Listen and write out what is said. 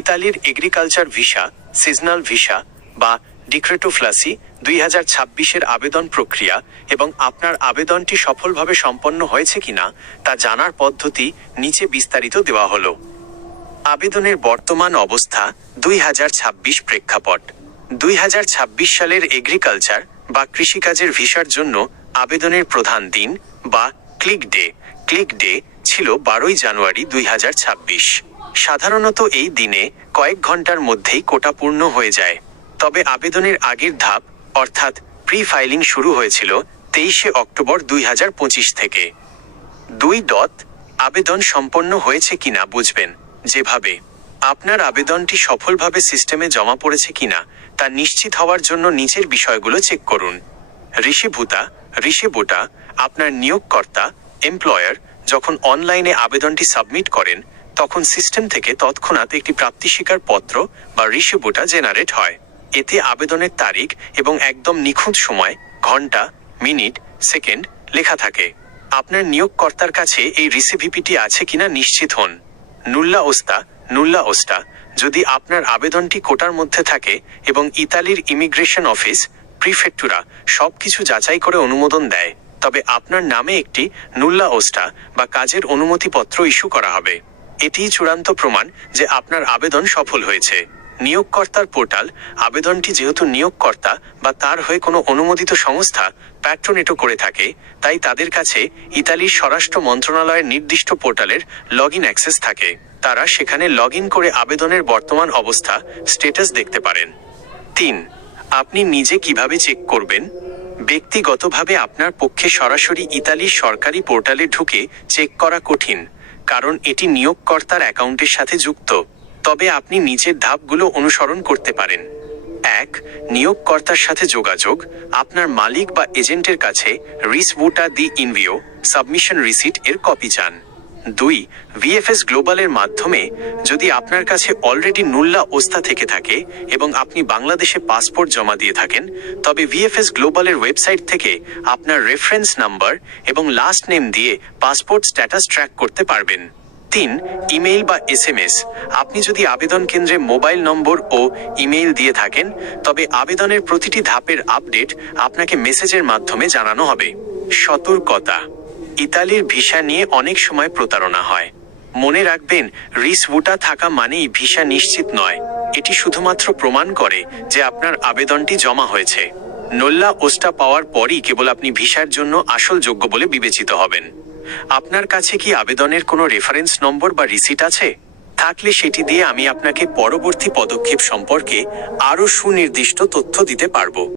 ইতালির agriculture visa, seasonal visa বা ডিক্রেটোফ্লাসি দুই হাজার ছাব্বিশের আবেদন প্রক্রিয়া এবং আপনার আবেদনটি সফলভাবে সম্পন্ন হয়েছে কিনা তা জানার পদ্ধতি নিচে বিস্তারিত দেওয়া হল। আবেদনের বর্তমান অবস্থা দুই হাজার ছাব্বিশ প্রেক্ষাপট। দুই হাজার ছাব্বিশ সালের এগ্রিকালচার বা কৃষিকাজের ভিসার জন্য আবেদনের প্রধান দিন বা ক্লিক ডে। ক্লিক ডে ছিল বারোই জানুয়ারি দুই হাজার ছাব্বিশ। সাধারণত এই দিনে কয়েক ঘণ্টার মধ্যেই কোটা পূর্ণ হয়ে যায়। তবে আবেদনের আগের ধাপ, অর্থাৎ প্রি ফাইলিং শুরু হয়েছিল তেইশে অক্টোবর দুই হাজার পঁচিশ থেকে। দুই ডট, আবেদন সম্পন্ন হয়েছে কিনা বুঝবেন, যেভাবে আপনার আবেদনটি সফলভাবে সিস্টেমে জমা পড়েছে কিনা তা নিশ্চিত হওয়ার জন্য নিচের বিষয়গুলো চেক করুন। ঋষিভূতা, ঋষিবোটা, আপনার নিয়োগকর্তা এমপ্লয়ার যখন অনলাইনে আবেদনটি সাবমিট করেন তখন সিস্টেম থেকে তৎক্ষণাৎ একটি প্রাপ্তি স্বীকার পত্র বা ঋষিবোটা জেনারেট হয়। এতে আবেদনের তারিখ এবং একদম নিখুঁত সময়, ঘণ্টা, মিনিট, সেকেন্ড লেখা থাকে। আপনার নিয়োগকর্তার কাছে এই রিসিভিপিটি আছে কিনা নিশ্চিত হন। নুল্লা ওস্তা, নুল্লা ওস্টা যদি আপনার আবেদনটি কোটার মধ্যে থাকে এবং ইতালির ইমিগ্রেশন অফিস প্রিফেক্টুরা সবকিছু যাচাই করে অনুমোদন দেয়, তবে আপনার নামে একটি নুল্লা ওস্টা বা কাজের অনুমতিপত্র ইস্যু করা হবে। এটিই চূড়ান্ত প্রমাণ যে আপনার আবেদন সফল হয়েছে। নিয়োগকর্তার পোর্টাল, আবেদনটি যেহেতু নিয়োগকর্তা বা তার হয়ে কোনো অনুমোদিত সংস্থা প্যাট্রোনেটো করে থাকে, তাই তাদের কাছে ইতালির স্বরাষ্ট্র মন্ত্রণালয়ের নির্দিষ্ট পোর্টালের লগ ইন অ্যাক্সেস থাকে। তারা সেখানে লগ ইন করে আবেদনের বর্তমান অবস্থা স্টেটাস দেখতে পারেন। তিন, আপনি নিজে কীভাবে চেক করবেন? ব্যক্তিগতভাবে আপনার পক্ষে সরাসরি ইতালির সরকারি পোর্টালে ঢুকে চেক করা কঠিন। কারণ এটি নিয়োগকর্তার অ্যাকাউন্টের সাথে যুক্ত। তবে আপনি নিচের ধাপগুলো অনুসরণ করতে পারেন। এক, নিয়োগকর্তার সাথে যোগাযোগ। আপনার মালিক বা এজেন্টের কাছে রিসভুটা দি ইনভিও, সাবমিশন রিসিট এর কপি চান। দুই ভিএফএস গ্লোবালের মাধ্যমে যদি আপনার কাছে অলরেডি নুল্লা ওস্তা থেকে থাকে এবং আপনি বাংলাদেশে পাসপোর্ট জমা দিয়ে থাকেন, তবে ভিএফএস গ্লোবালের ওয়েবসাইট থেকে আপনার রেফারেন্স নাম্বার এবং লাস্ট নেম দিয়ে পাসপোর্ট স্ট্যাটাস ট্র্যাক করতে পারবেন। তিন ইমেইল বা এসএমএস আপনি যদি আবেদন কেন্দ্রে মোবাইল নম্বর ও ইমেইল দিয়ে থাকেন, তবে আবেদনের প্রতিটি ধাপের আপডেট আপনাকে মেসেজের মাধ্যমে জানানো হবে। সতর্কতা। ইতালির ভিসা নিয়ে অনেক সময় প্রতারণা হয়। মনে রাখবেন রিসভুটা থাকা মানেই ভিসা নিশ্চিত নয়। এটি শুধুমাত্র প্রমাণ করে যে আপনার আবেদনটি জমা হয়েছে। নোল্লা ওস্টা পাওয়ার পরই কেবল আপনি ভিসার জন্য আসল যোগ্য বলে বিবেচিত হবেন। আপনার কাছে কি আবেদনের কোনো রেফারেন্স নম্বর বা রিসিট আছে? থাকলে সেটি দিয়ে আমি আপনাকে পরবর্তী পদক্ষেপ সম্পর্কে আরও সুনির্দিষ্ট তথ্য দিতে পারব।